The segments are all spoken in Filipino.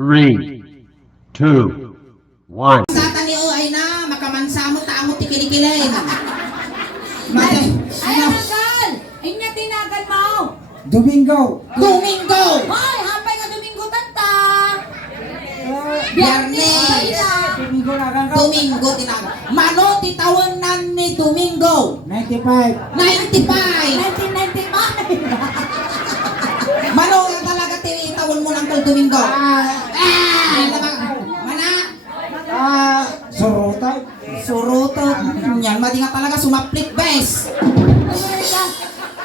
3, 2, 1. Satan ni ay na, makamansa mo, taamo tikilikilin. Mate, Ay, Uncle! Inya tinagal mo! Domingo. Domingo! Hoy, hapay nga Domingo tanta! Biyernes! Domingo na kang Domingo tinaga. Mano titawanan ni Domingo? 95. 95! 1995! Mano nga talaga titawon mo ng Tol Domingo? Mana? Sorotay. Suruto. Yan, madi nga talaga sumaplit, bes.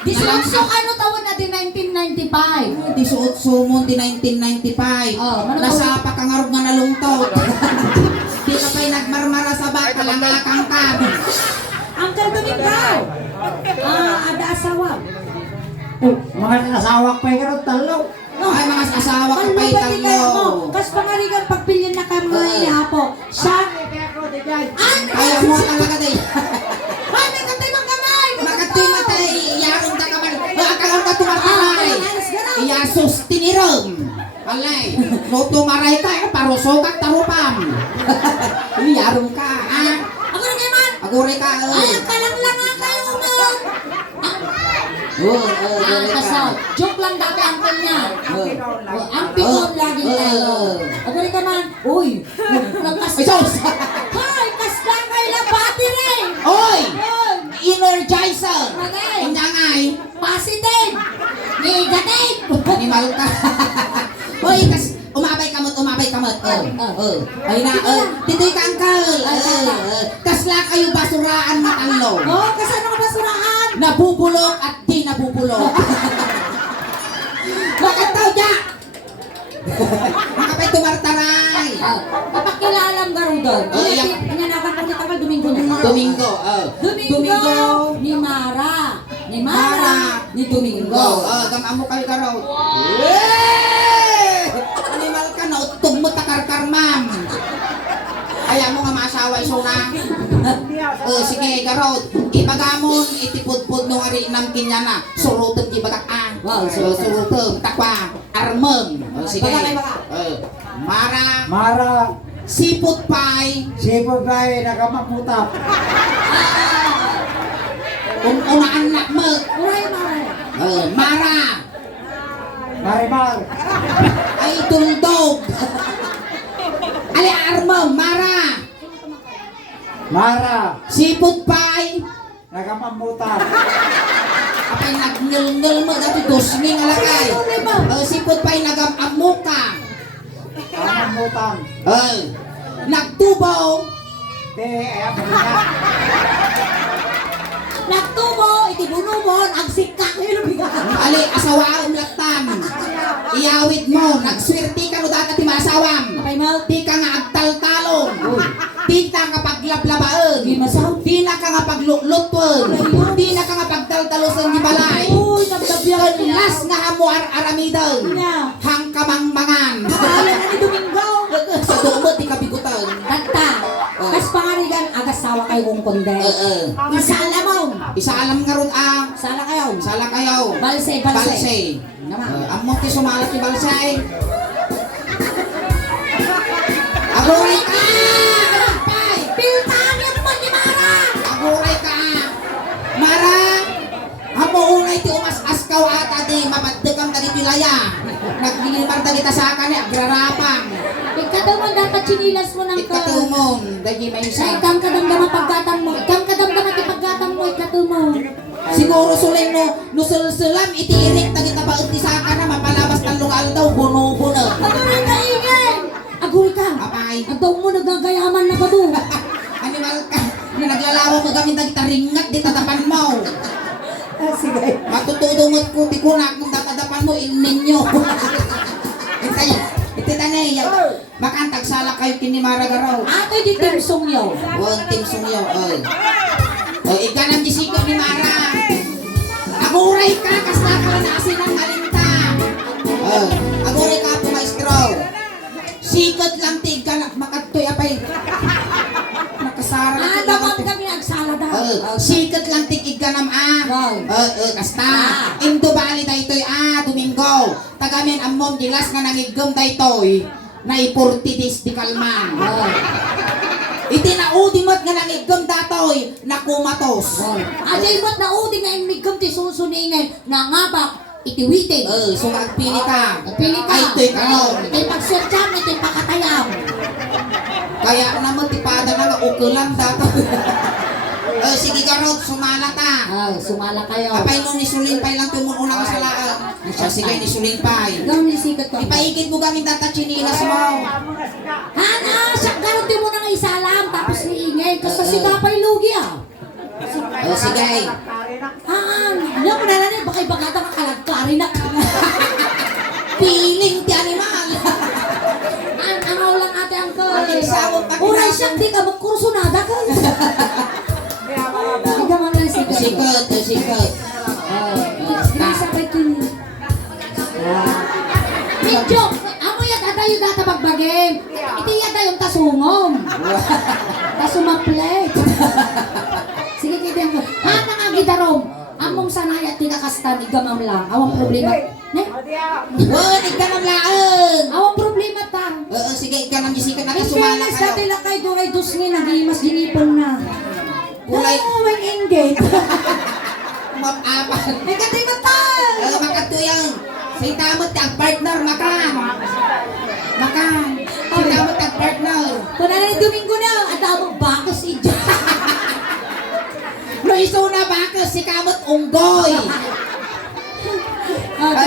Disunso ano tawon natin 1995? Di suot sumon di 1995. Oh, ano Nasa pakangarog nga nalungtot. Di ka pa'y nagmarmara sa baka lang nakangkab. Uncle Domingo! Ada asawa. Mga nasawak pa yung talo. No. Ay, mga asawa ka pa'y Kalubati kayo mo. talo. Kas pangarigan pagpilyan na kami hapo. Siya. Kaya mo talaga day. Hoy, may katay mang kamay! Makatoy matay, yarong ka ka man. Akalaw ka tumatalay. Iya sustinirong. Alay, no tumaray ka, paruso ka, tarupam. Yarong ka, ha? Ako na naman! Aguray ka, Ay, ang kalang lang nga kayo mo! Kasal. Joke lang dati ang kanya. Ang pikon lagi tayo. Ako rin ka man. Uy! Nagkastos! Hoy! Kasla kayo lang battery! Oy! Hoy! Energizer! Okay. Hindi ngay. Positive! Negative! Animal ka. Oy, umabay kamot. Ay na, titoy ka angkal. Kasla kayo basuraan matalo. Oh, kasano ka basurahan? Nabubulok at di nabubulok. Bakit tao dya? Makapay tumartaray. Kapakilalam garudon. Inanakan ko na kapag Domingo na. Domingo, Domingo ni Mara. Ni Mara. Ni Domingo. Gamamo kayo karaw. Animal ka na, utog mo takarkar, ma'am. Kaya mo nga maasawa isuna. Sige, garod. Ibagamon, itipudpud nung ari ng kinyana. Surutog ibagak Wow, surutog, takwa, armem. Sige. Mara, Mara. siput pay, Sipag tayo nakamamutap. una anak mo. Uray, Mara. Mara, Marimar. ay tuldog. Ali armem, Mara, Mara. siput pay. Nakamamutap. Apay nagnul-nul mo dati dosming alakay. Siput pay nagamamuka. Kamamutan. Nagtubaw. Nagtubo, itibunumon, ang sikak yun ang bigat. Ali asawa umlatan. Iyawit mo, nagswerte ka no dati masawam. Kapay mo, Di ka nga agtal-talon. Di ka nga paglablabaan. di masaw. Di na ka nga paglutluton. Di na ka nga pagtal-talosan di balay. Uy, nagdabyan niya. Las nga hamo aramidan. Niya. Hang kamang-mangan. Alam na ni Domingo. Sa dumot di kabigutan. Tanta, kas pangarigan, agasawa kayo kong konde. Isa alam mo. Isa alam nga ron ang Sala kayo. sala kayo. Balse. Balse. Naman. Amo ti sumalat ti balsay. Aguray ka! Arampay! Piltangan mo ni Mara. Aguray ka! Mara! Amo unay ti umas-as kaw ata di mapaddegang tadi pilaya. Naglilimar tadi ta sa akan agrarapang. Ikaw mo dapat chinilas mo ng ka. Ikatumon, dagi may Sa isa. ikang kadamdaman paggatang mo. Ikang kadamdaman ti paggatang mo, ikaw mo. Siguro sulin mo, nusulsulam, itiirik tagi tabaot ti sa akan na mapalabas ng lungal daw, buno-buno. Aguray ka, ingay! Aguray ka! Apay, Ang daw mo nagagayaman na ba doon? animal ka, na naglalawa mo gamit tagi taringat di tatapan mo. Sige. Matutudungot ko, di kunak mong datadapan mo, ninyo. Ito tanay, makantag sala kayo kinimara garaw. Ato'y di timsong yaw. Huwag tim sumyaw, oy. Oy, ika nang gisikot ni Mara. Aguray ka, kasla ka na asinang malinta. Aguray ka po, maestro. Sikot lang tig ka na, makatoy apay. Nakasara ka Bakit kami nagsala daw? Sikot lang tig iganam Wow. kasta. Indo bali daytoy Domingo. Tagamin amom gilas nga nangigom daytoy. na ipurtidis di kalman. Oh. Itinaudimot nga nang igam datoy na kumatos. Oh. Ajay mo't naudi nga imigam ti susuningin na ngabak itiwitin. So magpili ka. Pili ka. Ay, ito'y kanon. Ito'y pagsertyan, ito'y pakatayam. Kaya naman tipada na nga ukulan datoy. Sige karot, sumala ta. Sumala kayo. Apay mo nisulimpay lang tumununa ka sa laan. Sige, nisulimpay. Gawin nisikat ko. Ipaigid mo gamit data chinilas mo. Hana, siya garote mo na nga isalam, tapos niingay. Kasi si Kapay Lugi ah. Sige. Ano mo na lang, baka ibagata ka kalagkari na. Piling ti animal. Ang lang ate ang ko. Pakinsawag, pakinsawag. Uray siya, di ka magkursunada ka. Hindi ka man lang sikat. Sikat. Nasabay ko niya. Medyo, amo yan atayo data pagbagim. Iti yata yung tasungom. Tasumaplet. Sige, kita mo. Hana nga gidarom. Among sanay at tinakastan, igamam lang. Awang problema. Ne? Ikaw laang. Awang problema ta. Sige, ikaw nang gisikat na In sumala fairness, kayo. dati lang kayo doon ay dusngin, nagimas ginipon na. Kulay. Oo, may engage. Mapapan. May katimatan. Makatuyang. Say tamot ang partner, makan. Makan. Say tamot ang partner. Kung na Domingo na, at among bakos idya. Luiso na bakas, si kamot unggoy.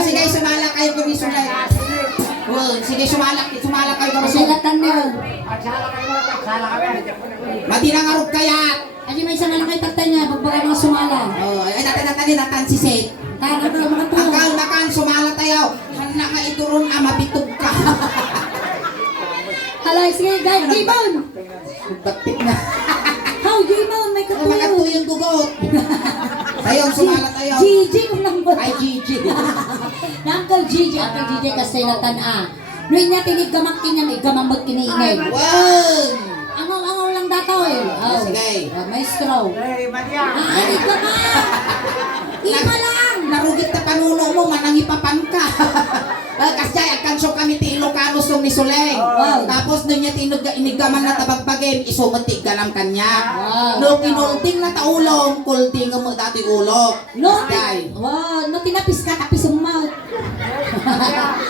Sige, sumala kayo kumisulay. Sige, sumala kayo kumisulay. Masilatan na yun. Mati na ngarog kayat. Adi may isang anak kay tatay niya, pagbagay mga sumala. Ay, natan si Seth. Kaya na ko mga tulong. Akal makan, sumala tayo. Hana nga ituron, mabitog ka. Halay, sige, guys, Gibon! Batik na. How, Gibon, may katulong. Makatuyong dugot. Tayo, sumala tayo. Gigi, kung nang ba? Ay, Gigi. Uncle Gigi, Uncle Gigi, kasilatan Noy niya tinig gamakin niya, may gamamot kiniingay. Wow! Angaw-angaw lang dataw eh. Oh. Sige. Maestro. Anig ka ma! Ima lang! Narugit na panuno mo, manangipapan ka. Kasi agkansyo kami ti Ilocano song ni Suleng. Wow. Tapos nung niya inigaman na tabagbagim, isumatig ka lang kanya. Wow. No, kinulting na taulong, kulting mo dati ulok. No, Kay. wow, no tinapis ka, tapis ang mouth.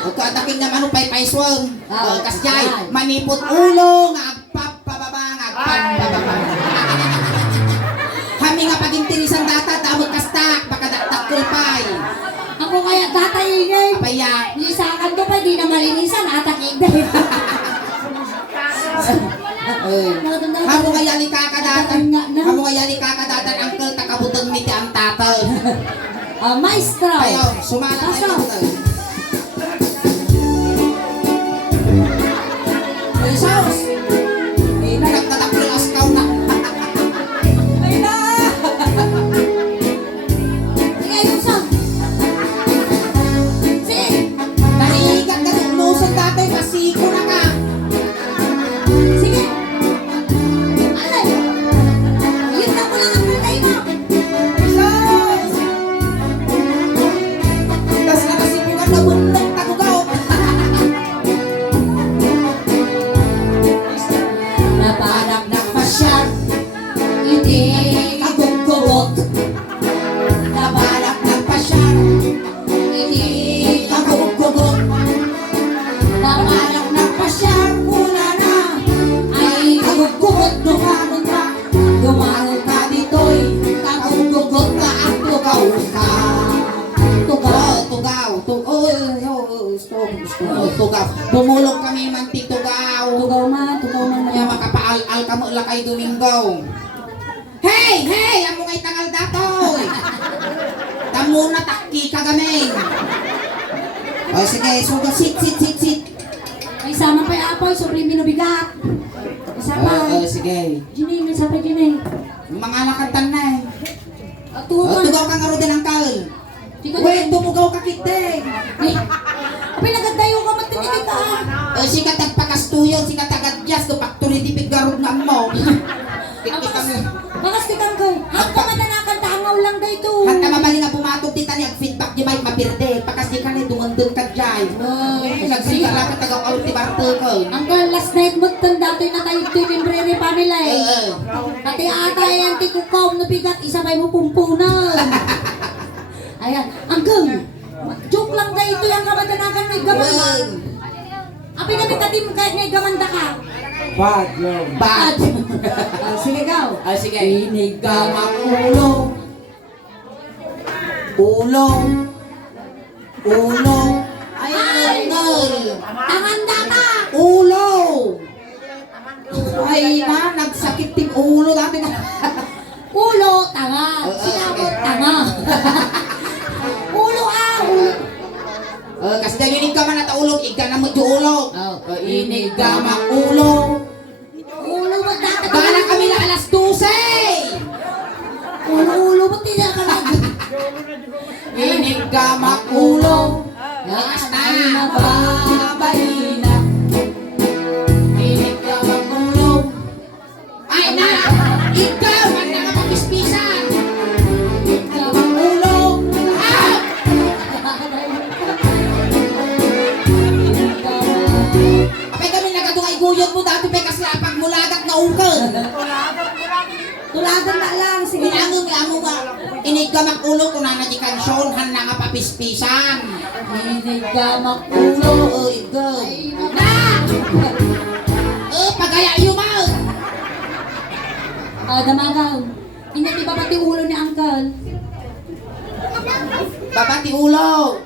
O katakin naman upay paiswang. Ah, Kasi manipot ulo, nga agpap pababa, nga agpap pababa. Kami nga pagintirisan data, damot kastak, baka daktakul pay. Ako kaya tatay ingay. Apaya. Lisakan ko pa, di na malinisan, atakig na. Hamo nga yali kakadatan. Hamo nga yali kakadatan, angkel takabutang miti ang tatay. Maestro. Ayaw, sumala Pasok. tayo. Ay, saus. Ay, nagtatakil askaw na. Ay na! Sige, Yusuf. Sige. Naiigat ka ng lusog dati, masiko na ka. Sige. Alay. Yun na ko lang ang birthday mo. Saus! Tas nakasipukan na bundok tagugaw. Naparang nagpasyal, hindi agugugok. Nabalak ng pasyar, Hindi agugugok. naparang nagpasyal, mula na ay agugugok. Dumanong ka, dumanong ka dito'y agugugok ka at tugaw ka. Tugaw. Tugaw. Bumulong kami manti tugaw. Tugaw man Kaya makapaal-al ka mo lakay Domingo. Hey! Amo ngay tangal datoy! Tamo na takki ka gaming. O sige, suga sit. May sama pa yung apoy, sobrang binubigat. Isama. Sige. Ginay, may sama ginay. Mga nakatan na eh. Tugaw. Tugaw ka nga ro din ang kal. Wait, tumugaw ka kite. Apay nagadayo ka matinigay ka. Si katag pakastuyo, si katag adyas, kapag di garog nga mo. Kikita mo. Bakas kitang ko. Hanggang mananakan tangaw lang daw ito. Hanggang mamali nga pumatog tita niya, feedback di may mapirde. Pakas di ka na dumundun ka dyan. Nagsiga lang ka taga ulti barte ko. Uncle, last night mo tanda ito'y na tayo ito'y membrere pa nila eh. Pati ata yung tikukaw na bigat, isabay mo pumpunan. Ayan, Uncle, joke lang kayo ito yung kamadanakan may gamanda. Apay kami tatim kahit may gamanda ka. Bad yun. Bad. Sige gaw. Sige. Inigamak ulo. Ulo. Ulo. Ay, ngol. Tamanda ka. Ulo. Ay na, nagsakit ting ulo dati na. Ulo, tanga. Sinabot, tanga. Ulo ulo. Kasi dahil ka man at ulog, ika na mo ulog. Inigamak ulo. Ulo mo dati. Gana kami na alas 12. Ulo mo tidak ka lang. Inigamak ulo. Yan, na. ay nababay na. Inigamak ulo. Ay na! Ikaw! Ang nakapapispisan! Inigamak ulo. Ah! Apay kami nagadungay guyod mo dati pe kaslapag mulagat na ungkod. Tuladan na lang. Sige. Ilangong nga. Inigamak ulo kung nanadikansyon han nakapapispisan. Inigamak ulo. Ikaw. Na! Pagaya yumaw! Damagaw. Hindi ba pati ulo ni Uncle? Babati ulo!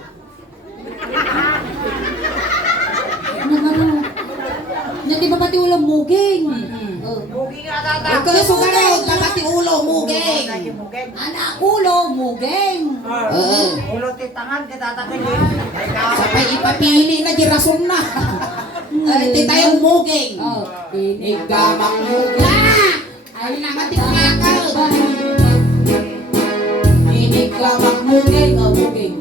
Ano? Hindi ba pati ulo muging? Huwag ka sugarod, babati ulo, mugeng! Anak ulo muging. Ulo titangan, kitatakin Sapay ipapili na, di rason na. Hindi tayo mugeng. Inigamak mugeng! Ay nangatik nakal! Inigamak mugeng, mugeng.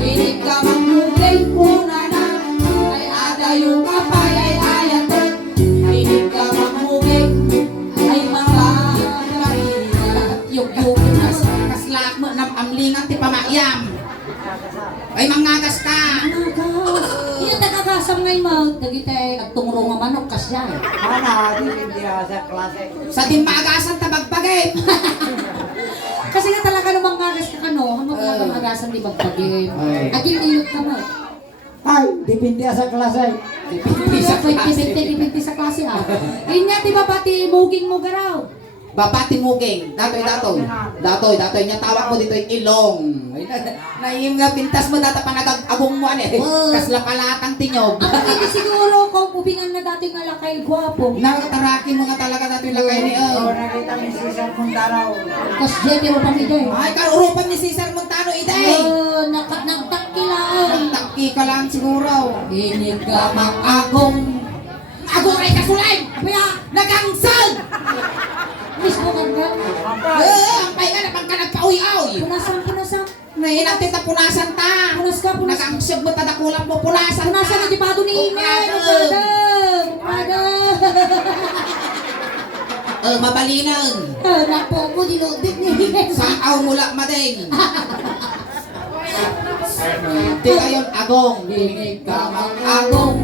Inigamak mugeng, una na. Ay ada yung kapay, ay ayatot. Inigamak mugeng, ay mga yug-yug. Kaslak mo, amlingan ti pamayam. Ay mangagas ka! Iya tagagasam ngay mo. Dagitay agtungro nga manok kasya. Mana, hindi sa klase. Sa timbagasan tabagbagay! Kasi nga talaga nung mangagas ka ano, hamag nga mangasan di bagpagin. Ay. Agil nilot ka mo. Ay, dipindi sa klase. Dipindi sa klase ah. Inya di ba pati muging mo garaw? Babati mugeng, datoy. Datoy niya tawag mo dito yung ilong. Naim nga pintas mo data pa nagagagong mo ano eh. Kasla palatang tinyog. Ang hindi siguro kung ubingan na dati nga lakay gwapo. Nakataraki mo nga talaga datoy lagay ni Oo, nakita ni Cesar Montaraw. Kas jete mo pang ide. Ay, karurupan ni Cesar Montano iday. Nagtakki lang. Nagtaki ka lang siguro. Inigamak agong. Agong ay kasulay! Kaya, Nagangsag! mismo ka ba? Ang pahinga na pang ka nagpauyaw. Punasan. Nahinatid na punasan ta. Punas ka. Nagangsag mo tadakulang mo punasan ta. Punasan na di pa ni Ine. Mabalinan. Napo ko, dinodit ni Ine. Saaw mula madeng. Di kayon agong. Inigamak agong.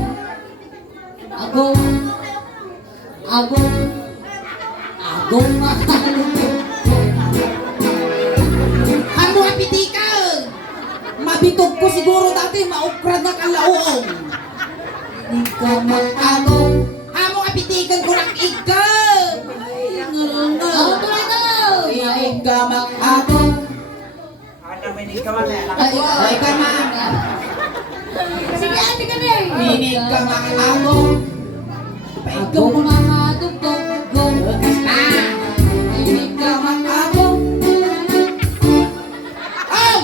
Agong Ano ang pitikal? Mabitog ko siguro dati, maukrad na kalaong. Inigamak agong. Amo ang pitikan ko ng ikaw. Tuloy na. Inigamak agong. Ano, may nikaman eh. Ay ka man. Sige, ate ka na eh. Inigamak agong. Agong mga dugdog. Na. Inigamak agong. Oh!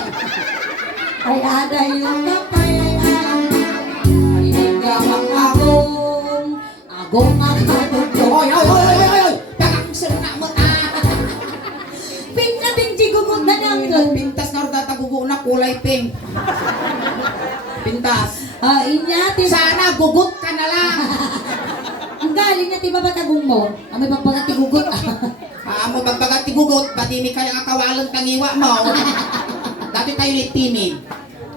Ay ada yung kapay ay Inigamak agong. Agong mga dugdog. Oy! Pagkakusir na mo ta. Pink na din jigugod na niyang. Pintas na rin tatagugo na kulay pink. Pintas. Inya, Sana gugut ka na lang. ang galing na tiba ba tagong mo? May pagpagati-gugot. Mo pagbagat ti gugut, pati mi kaya nga kawalan tangiwa mo. Dati tayo litini.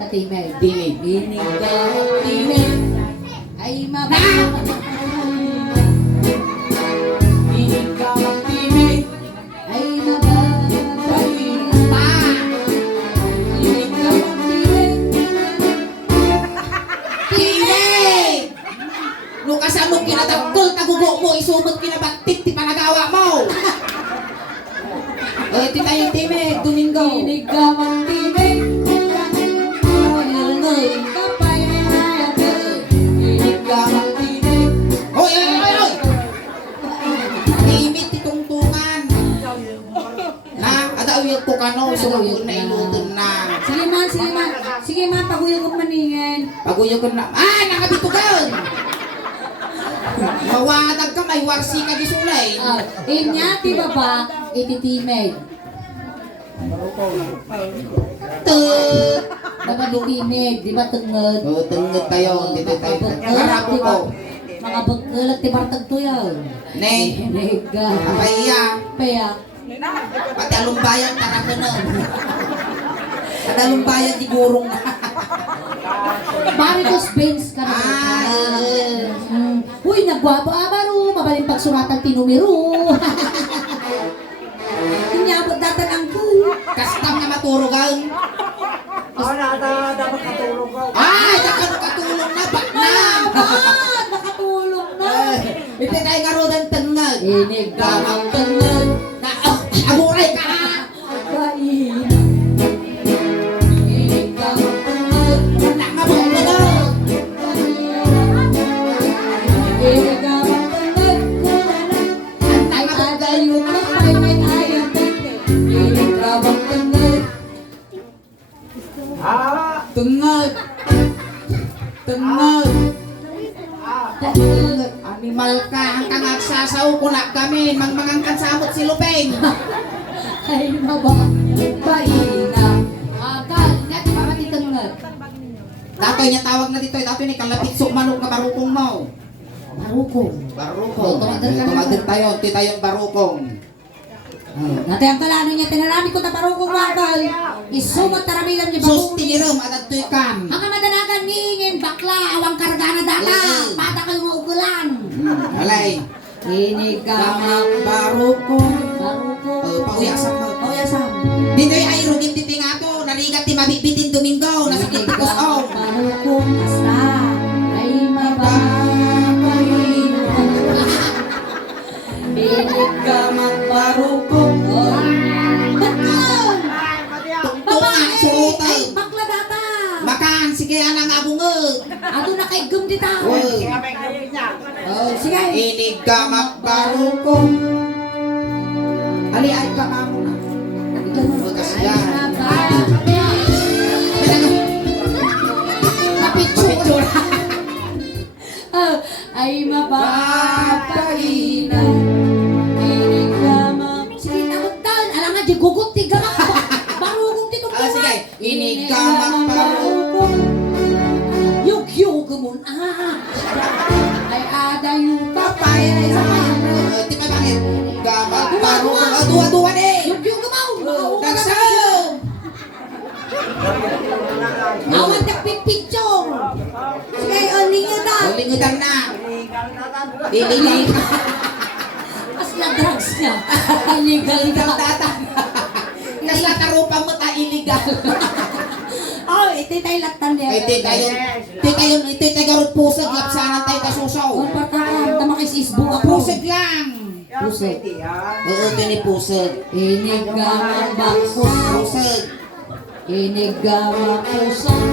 Timig. Timig. Inigaw timig ay mababay. Inigaw ang timig. Ay mababay. Pa! Inigaw timig. Timig! Nung kasama kinatagkol, tagugo mo, isumot kinabatit, ti panagawa mo. Ito tayong timig, Domingo. Inigaw timig. Nilungoy kapay ay agad. Inigaw ang timig. Hoy, hoy, hoy, hoy! Timig, titungtungan. Na, adaw yung tukano, sumagod na ilutin na. Sige man, sige man. Sige man, paguyog ko maningin. Paguyo ko na, nakabitugan! Mawadag ka, may warsi ka gisulay. Inya, di ba ba, ititimig. Tut! Dapat itimig, di ba tungod? O, tungod tayo, dito tayo. Bagkalat, Harap di ba? ko. Mga bagkalat, di ba tagtuyaw? Ne, Nega. apaya, Paya. pati alumbayan tara ko nun. At alumbayan di gurong na. Baricos Benz ka na. Uy, nagwapo abaro. Mabaling pagsuratan tinumero. Inyabot datan ang cool. Kastam na maturugan. Dapat katulog ko. Ay, nakatulong na, baknam. Nakatulong na. Ito tayo ngarodan tengag. Inig Damang tengag. Na, aburay ka ha. kain. Inig damang tungod. Nakabong ka na. Inig damang tungod. Antay mabong Ada yung kapay may ayang. Inig damang tungod. tengag. Tengag. Tengag. Animal ka. Ang kangagsasaw ko na kami. Mangmangangkan samot si Lupeng. Ay maba. Baina. Akal. Nga di ba matitungod? Datoy niya tawag na dito. Datoy ni kalapit manok na barukong mo. Marukong. Barukong. Tumagal ka na. Tumagal tayo. Ito tayong barukong. Natayang kalano niya, tinarami ko na parukong wakal. Isumat taramilan niya Sus bagong. tinirom at ato'y kam. Ang kamadanagan niingin, bakla, awang karga na dala. Pata kayo maugulan. Alay. Inigamak Barukong. barukong. Pauyasam mo. Pauyasam. Dito'y ay rugin titi nga to. Narigat ti mabibitin Domingo. Nasakit ti kusaw. Barukong kasta. Ay mababay. Inigamak barukong. Bakal! Tungtungan, surutay. Bakla data. Makan, sige anang abungag. Ato na kay gum dita. Uy. Sige. Inigamak barukong. Ali ay ka mo na. Kasyan. Mapitsura. Ay mababay na. Inigamak. Sige, takot taon. Alam nga, di gugot, di gamak. Barukong titong Sige, inigamak barukong. Yug-yug mo na. Ay ada yung kapay. Ay Di ba bakit? Gamak barukong. Dua-dua eh. Yug-yug mo. Dasam. Awan na pipitsong. Sige, oling na. Lingudan na. Ililig. As na drugs niya. Illegal Iligang ka. datan. Kasla tarupang mo ta iligal. Oh, ito tayo latan niya. Ito tayo pusag lapsanan tayo kasusaw. Kung parkaan, tama kay isbuk ako. Pusag lang. Pusag. Oo, ito ni pusag. Inigamak bakos. Pusag. Inigamak pusag.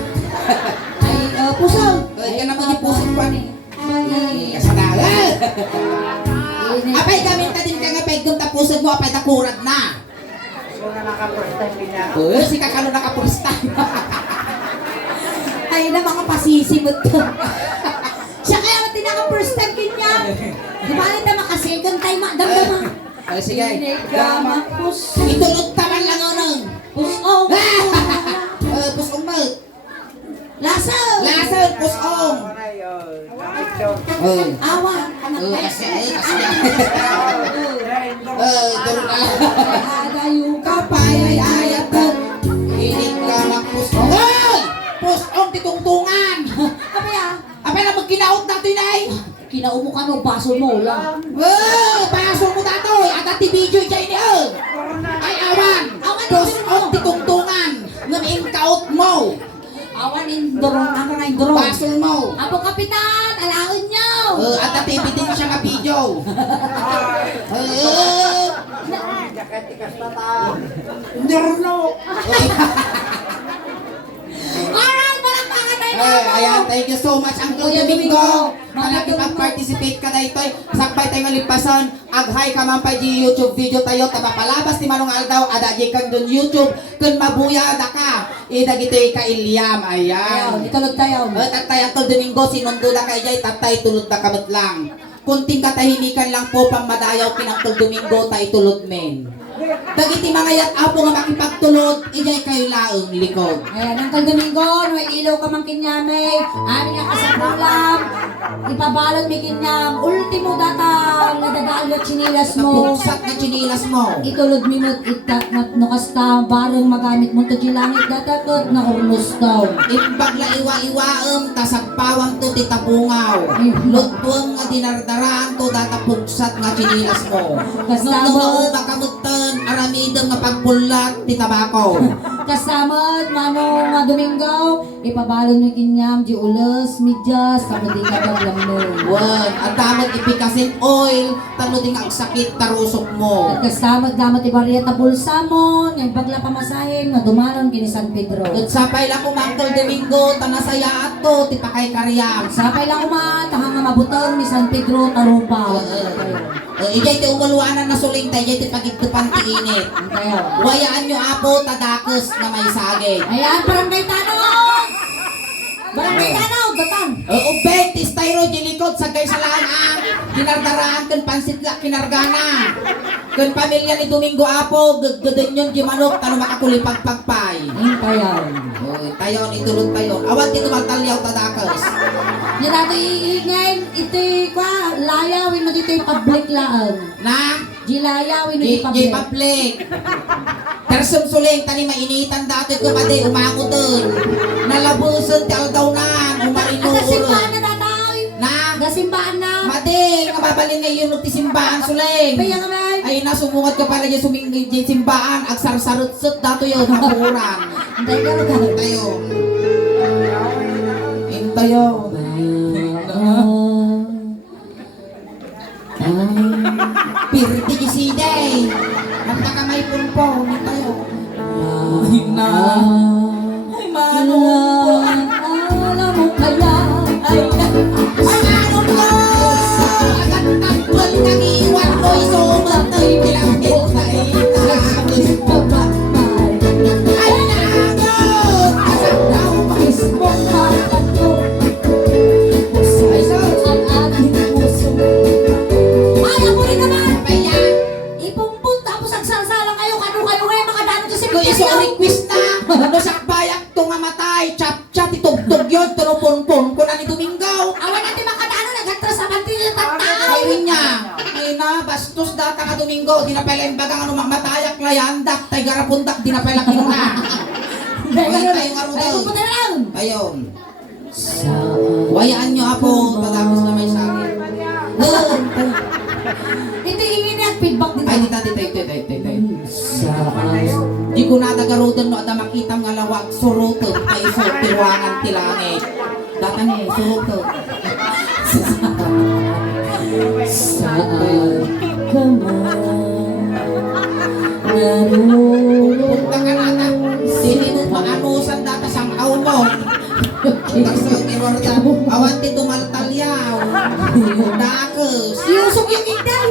Ay, pusag. Ay, ka naman yung pusag pa ni. Mali. Kasadalan. Inig- Apay gamin ta din ka nga pay gum ta pusag mo apay ta kurad na. Oo, si kakano nakapursta. Ay na mga pasisimot ko. Siya kaya natin naka-first time kanya. Di ba natin maka-second time damdaman? Ay, sige. Inigamak pusag. Itulog taman lang anong. Pusog. Pusong mo. Lasa. Lasan, pusong. Oh. Awa. Kasi. Duro na. Ada yung Kapay ay ayatan. Inig ka ng pusong. Hoy! kinaot na tinay. Kinaumo ka no, baso mo lang. Paso mo datoy. At ati video dyan niyo. Ay awan. Awan, Dos ano? o titungtungan. Ngamin kaot mo. Awan indorong, ako na indorong. Basol mo. Apo kapitan, alaon niyo. At ati bitin siya nga video. Alright, palakpakan tayo na ako. Ayan, thank you so much, Uncle Kuya Domingo. Domingo. Malaki mag-participate ka dahito. Sakbay tayo malipasan. Aghay ka man pa di YouTube video tayo. Tapapalabas ni Manong Aldaw. Adagay kang dun YouTube. Kung mabuya da ka. Idagitoy ka Ilyam. Ayaw, Ayan. itulog tayo. Tatay Uncle Domingo. Sinundo na kay Jay. Tatay tulod na kamot lang. Kunting katahimikan lang po pang madayaw kin Uncle Domingo. Tay tulod men. Dagiti mga yat apo nga makipagtulod. Ijay kayo laong likod. Ayan, Uncle Domingo, may ilaw ka mang kinyame, amin nga kasabulam, ipabalot may kinyam, ultimo data, nadadaan at chinilas mo, Napuksat na chinilas mo. itulod minut itat na nukasta, barong magamit mo to langit datakot na urnos daw. Imbag la iwa-iwaem, tasagpawang to titabungaw. Lutwang nga dinardaraan to datapuksat nga chinilas mo. Kasama- Nung makamutan, aramidem nga pagpulat ti tabako. Kasamad, manong nga Domingo, ipabalot may kinyam, di ulos, midyas, kamudi ka baglam mo. Wan, at damat ipikasin oil, tano ding ang sakit tarusok mo. Kasamad, damat ibariya ta bulsa mo, nga bagla pamasahin, nga dumaron kini San Pedro. At sapay lang kung Uncle Domingo, tanasaya ato, ti pakay karyam. Sapay lang uma, tahang nga mabutang ni San Pedro Tarupa. Ijay ti umuluanan na suling tayo, ijay ti pagigtupan ti init. Kayo. Wayaan nyo apo, tadakes na may sagay. Ayan, barangay Tanaw! Barangay Tanaw, batang! Ubeng, ti styro, gilikod, sagay sa laan, kinardaraan, kan pansit la, kinargana. Kan pamilya ni Domingo Apo, gagdadan yun, gimanok, tano makakulipag pagpay. Ayun kayo. Tayon, itulog tayon. Awan ti tumaltalyaw, tadakes. Yan natin iingay, ito kwa, layawin mo dito yung public laan. Na? Gilayawin mo Di yung public. public. Tersum suling tani mainitan dati ko pati umangutan. Nalabusan ti aldawnan, umarino Nagasimbaan ulo. na tataw! Na? Nagasimbaan na! Mati, kababalin ngayon ti simbahan suling. Kaya nga man! Ay nasumungad ka pala dyan sumingay dyan simbahan. Agsar-sarut-sut dato yun, hapuran. Antay ka lang ka. Tayo. Tayo. Pirti kisiday. Nagtakamay pulpo. Tayo. Ay, Alam mo kaya ay Ano ko? Agad takbol ng iwan ko. Isumat na ipilangkit na italabos. Ay, nagot! Asap daw mismong makato Ay, so. ang ating puso. Ay, ako rin naman! Kaya, Ipumpun tapos agsasalang kayo, kano-kayo ngayon mga dano sa kung iso cemetery. request na, no sakbayak to nga matay, chap-chap, itugtog yun, tunupon-pon ko na ni Domingo. Awan natin makadano, nag-atras sa mantin yung tatay. Ayun niya. Ay na, bastos data ka Domingo, dinapela yung bagang ano mamatayak, layandak, tay garapundak, dinapela kinuna. Ay, tayo nga ro Ay, doon. pupunta na lang. Ayun. Wayaan nyo apo, patapos na may sakit. Hindi, ingin na feedback dito. Ay, tay. Di ko natagarudan no, ada makita nga lawag, surutod, ay so, tiwangan tilangit. Datang eh, surutod. Saan ka man naroroon? Punta ka na na. Sili mo maanusan data sang aw mo. Takso kirorda. Awan ti tumaltalyaw. Dakes. Yusok yung igday.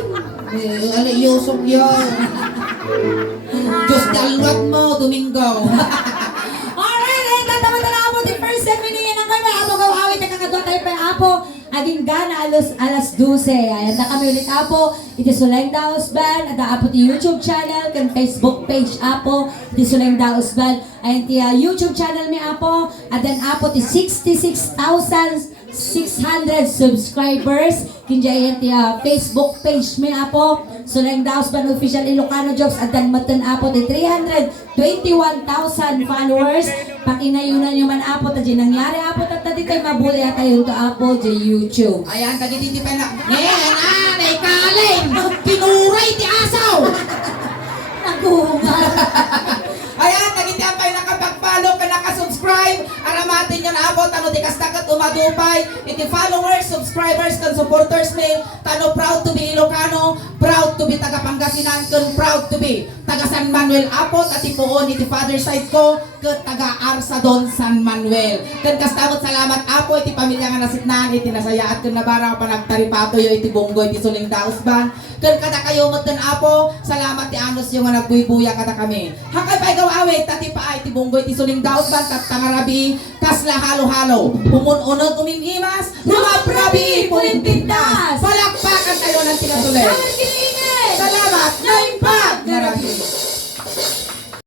Ali yusog yun. Diyos dalwat mo, Domingo. Alright, eh, tataman na ako the first 7 minutes ng kami. Apo gawawit na kakadwa tayo pa apo. Aging gana alas 12. Ayan na kami ulit apo. Iti Suleng Daos Band. At apo ti YouTube channel. Kan Facebook page apo. Iti Suleng Daos Band. Ayan ti YouTube channel mi apo. At then apo ti 66,600 subscribers. Kinja yan ti Facebook page mi apo. Suleng Daos Band Official Ilocano Jobs. At then matan apo ti 321,000 followers. Pakinayunan nyo man apo. Tadji nangyari apo tatadi di tayo mabuli tayo to Apple sa YouTube. Ayan, tagiti pa na. Yan, kaling! Pinuray ti asaw! Naguhungal. Ayan, tagiti pa nakapag-follow ka, nakasubscribe. Aramatin yun abot, ano di kastakat umadupay. Iti followers, subscribers, kan supporters me. Tano proud to be Ilocano, proud to be taga Pangasinan, kan proud to be taga San Manuel Apot, at ipuon iti father side ko, ket taga Arsadon San Manuel. Kan kastamot salamat apo, iti pamilya nga nasitnaan, iti nasaya at kan nabarang panagtaripato yo iti bunggo, iti suling dausban. Kan kada kayo moten apo, salamat ti anos yung nga nagbuibuya kada kami. Hakay pa ikaw awit, tati pa iti bunggo, iti suling dausban, tat tangarabi, kasla halo-halo. Pumununod umimimas, lumabrabi, pulintintas. Palakpakan tayo ng tinatuloy. Salamat! Salamat! Ngayon pa! Ngarabi!